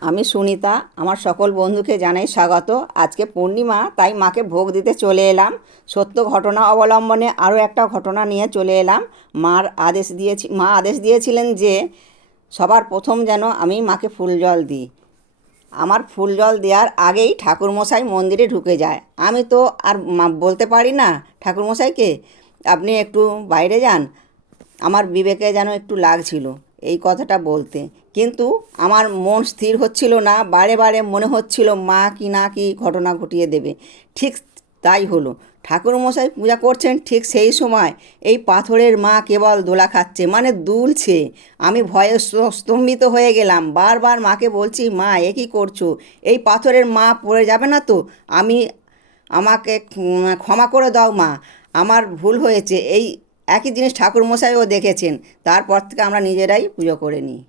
আমি সুনিতা, আমার সকল বন্ধুকে জানাই স্বাগত। আজকে পূর্ণিমা, তাই মাকে ভোগ দিতে চলে এলাম। সত্য ঘটনা অবলম্বনে আরও একটা ঘটনা নিয়ে চলে এলাম। মা আদেশ দিয়েছিলেন যে সবার প্রথম যেন আমি মাকে ফুল জল দিই। আমার ফুল জল দেওয়ার আগেই ঠাকুরমশাই মন্দিরে ঢুকে যায়। আমি তো আর বলতে পারি না ঠাকুরমশাইকে আপনি একটু বাইরে যান। আমার বিবেকে যেন একটু লাগছিল এই কথাটা বলতে, কিন্তু আমার মন স্থির হচ্ছিল না। বারে বারে মনে হচ্ছিল মা কি না কি ঘটনা ঘটিয়ে দেবে। ঠিক তাই হলো। ঠাকুরমশাই পূজা করছেন, ঠিক সেই সময় এই পাথরের মা কেবল দোলা খাচ্ছে, মানে দুলছে। আমি ভয়ে স্তম্ভিত হয়ে গেলাম। বারবার মাকে বলছি, মা এ কী করছো? এই পাথরের মা পড়ে যাবে না তো? আমি আমাকে ক্ষমা করে দাও মা, আমার ভুল হয়েছে। এই একই জিনিস ঠাকুরমশাইও দেখেছেন। তারপর থেকে আমরা নিজেরাই পুজো করে নিই।